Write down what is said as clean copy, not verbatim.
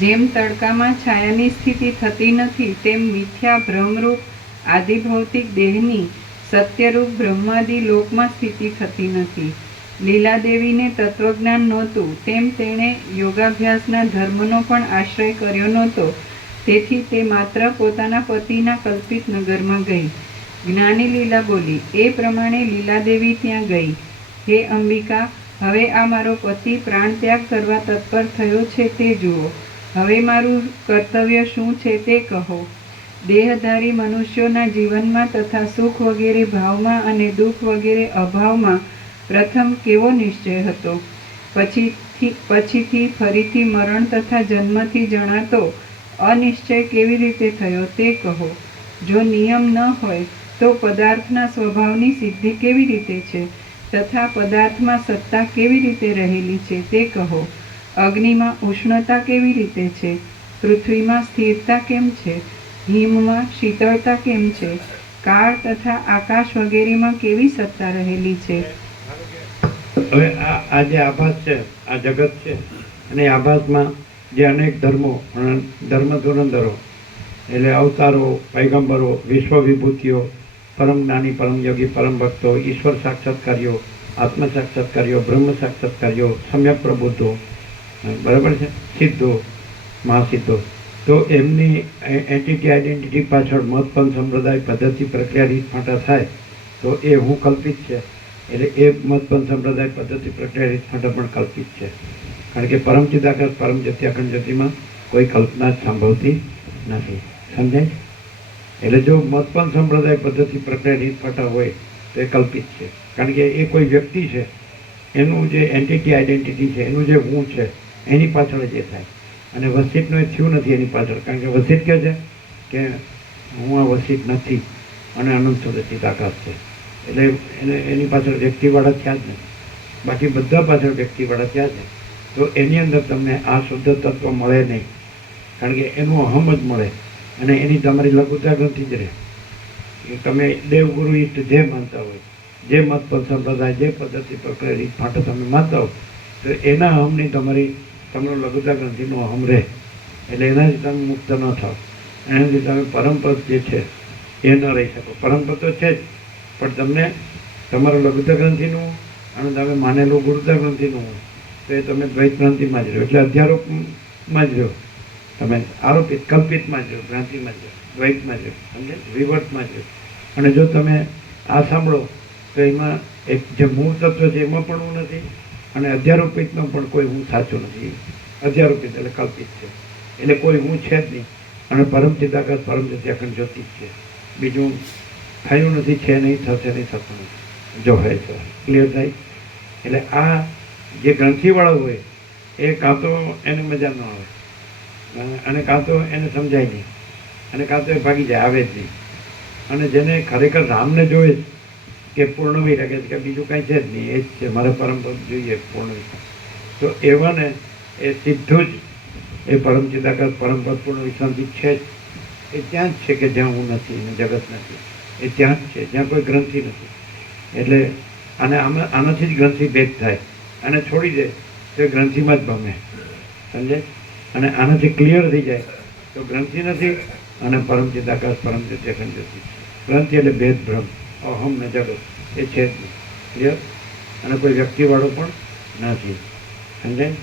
જેમ તડકામાં છાયાની સ્થિતિ થતી નથી, તેમ મિથ્યા ભ્રમરૂપ આદિભૌતિક દેહની સત્યરૂપ બ્રહ્માદિ લોકમાં સ્થિતિ થતી નથી. લીલાદેવીને તત્વજ્ઞાન નહોતું, તેમ તેણે યોગાભ્યાસના ધર્મનો પણ આશ્રય કર્યો નહોતો. તેથી તે માત્ર પોતાના પતિના કલ્પિત નગરમાં ગઈ. જ્ઞાની લીલા બોલી. એ પ્રમાણે લીલાદેવી ત્યાં ગઈ. હે અંબિકા, હવે આ મારો પતિ પ્રાણત્યાગ કરવા તત્પર થયો છે તે જુઓ. હવે મારું કર્તવ્ય શું છે તે કહો. દેહધારી મનુષ્યોના જીવનમાં તથા સુખ વગેરે ભાવમાં અને દુઃખ વગેરે અભાવમાં પ્રથમ કેવો નિશ્ચય હતો, પછીથી ફરીથી મરણ તથા જન્મથી જણાતો અનિશ્ચય કેવી રીતે થયો તે કહો. જો નિયમ ન હોય તો પદાર્થના સ્વભાવની સિદ્ધિ કેવી રીતે છે તથા પદાર્થમાં સત્તા કેવી રીતે રહેલી છે તે કહો. અગ્નિમાં ઉષ્ણતા કેવી રીતે છે, પૃથ્વીમાં સ્થિરતા કેમ છે, હિમમાં શીતળતા કેમ છે, કાળ તથા આકાશ વગેરેમાં કેવી સત્તા રહેલી છે. હવે આ જે આભાસ છે, આ જગત છે, અને આભાસમાં જે અનેક ધર્મો, ધર્મ ધુરંધરો એટલે અવતારો, પૈગંબરો, વિશ્વ વિભૂતિઓ, પરમ જ્ઞાની, પરમ યોગી, પરમ ભક્તો, ઈશ્વર સાક્ષાત્કારીઓ, આત્મ સાક્ષાત્કારીઓ, બ્રહ્મ સાક્ષાત્કારીઓ, સમ્યક પ્રબુદ્ધો, બરાબર છે, સિદ્ધો, મહાસિદ્ધો, તો એમની એન્ટિટી આઈડેન્ટિટી પાછળ મતપંથ સંપ્રદાય પદ્ધતિ પ્રક્રિયા રીતફાંટા થાય તો એ હું કલ્પિત છે. એટલે એ મતપંથ સંપ્રદાય પદ્ધતિ પ્રક્રિયા રીતફાંટા પણ કલ્પિત છે. કારણ કે પરમ ચિદાકાશ પરમ જ્યોતિ અખંડ જ્યોતિમાં કોઈ કલ્પના જ સંભવતી નથી. સમજાય? એટલે જો મતપંથ સંપ્રદાય પદ્ધતિ પ્રક્રિયા રીતફાંટા હોય તો એ કલ્પિત છે. કારણ કે એ કોઈ વ્યક્તિ છે, એનું જે એન્ટિટી આઈડેન્ટિટી છે, એનું જે હું છે, એની પાછળ જે થાય. અને વસિતનું એ થયું નથી એની પાછળ. કારણ કે વસિત કહે છે કે હું આ વસિત નથી અને અનંત સુરચિત આકાશ છે. એટલે એની પાછળ વ્યક્તિવાળા થયા જ નથી. બાકી બધા પાછળ વ્યક્તિવાળા થયા છે. તો એની અંદર તમને આ શુદ્ધ તત્વ મળે નહીં. કારણ કે એનું અહમ જ મળે અને એની તમારી લઘુતા ગ્રંથિ જ રહે. તમે દેવગુરુ ઈષ્ટ જે માનતા હોય, જે મત સંપ્રદાય, જે પદ્ધતિ પ્રક્રિયા રીત ફાટો તમે માનતા હો, તો એના અહમની તમારો લઘુતા ગ્રંથિનો અહમ રહે. એટલે એનાથી તમે મુક્ત ન થાવ. એનાથી તમે પરમપદ જે છે એ ન રહી શકો. પરમપદ તો છે જ, પણ તમને તમારો લઘુતા ગ્રંથિનું અને તમે માનેલું ગુરુતા ગ્રંથિનું હોય તો એ તમે દ્વૈત ગ્રંથિમાં જ રહ્યો. એટલે અધ્યારોપમાં જ રહ્યો. તમે આરોપિત કલ્પિતમાં જ રહ્યો, ભ્રાંતિમાં જ રહ્યો, દ્વૈતમાં જ રહ્યો, સમજે, વિવર્તમાં જ રહ્યો. અને જો તમે આ સાંભળો તો એમાં એક જે મૂળ તત્વ છે એમાં પણ હું નથી અને અધ્યારોપિતમાં પણ કોઈ હું સાચું નથી. અધ્યારોપિત એટલે કલ્પિત છે. એટલે કોઈ હું છે જ નહીં. અને પરમ ચિદાકાશ પરમ જ્યોતિ અખંડ જ્યોતિ જ છે. બીજું થયું નથી, છે નહીં, થશે નહીં, થતું નથી. જો હોય તો ક્લિયર થાય. એટલે આ જે ગ્રંથિવાળો હોય એ કાં તો એને મજા ન આવે અને કાં તો એને સમજાય નહીં અને કાં તો એ ભાગી જાય, આવે જ નહીં. અને જેને ખરેખર રામને જોઈએ કે પૂર્ણવી રાખે છે કે બીજું કાંઈ છે જ નહીં, એ જ છે, મારે પરમપદ જોઈએ પૂર્ણવી, તો એવાને એ સીધું જ એ પરમ ચિદાકાશ પરમપદ પૂર્ણ વિશ્રાંતિ છે જ. એ ત્યાં જ છે કે જ્યાં હું નથી અને જગત નથી. એ ત્યાં જ છે જ્યાં કોઈ ગ્રંથિ નથી. એટલે અને આનાથી જ ગ્રંથિ ભેદ થાય. અને છોડી દે તો એ ગ્રંથિમાં જ ભમે. સમજે? અને આનાથી ક્લિયર થઈ જાય તો ગ્રંથિ નથી અને પરમ ચિદાકાશ પરમ જ્યોતિ અખંડ જ્યોતિ. ગ્રંથિ એટલે ભેદ ભ્રમ, અહમ ને જગત એ છે જ નહીં. ક્લિયર? અને કોઈ વ્યક્તિવાળો પણ નથી. સમજાય?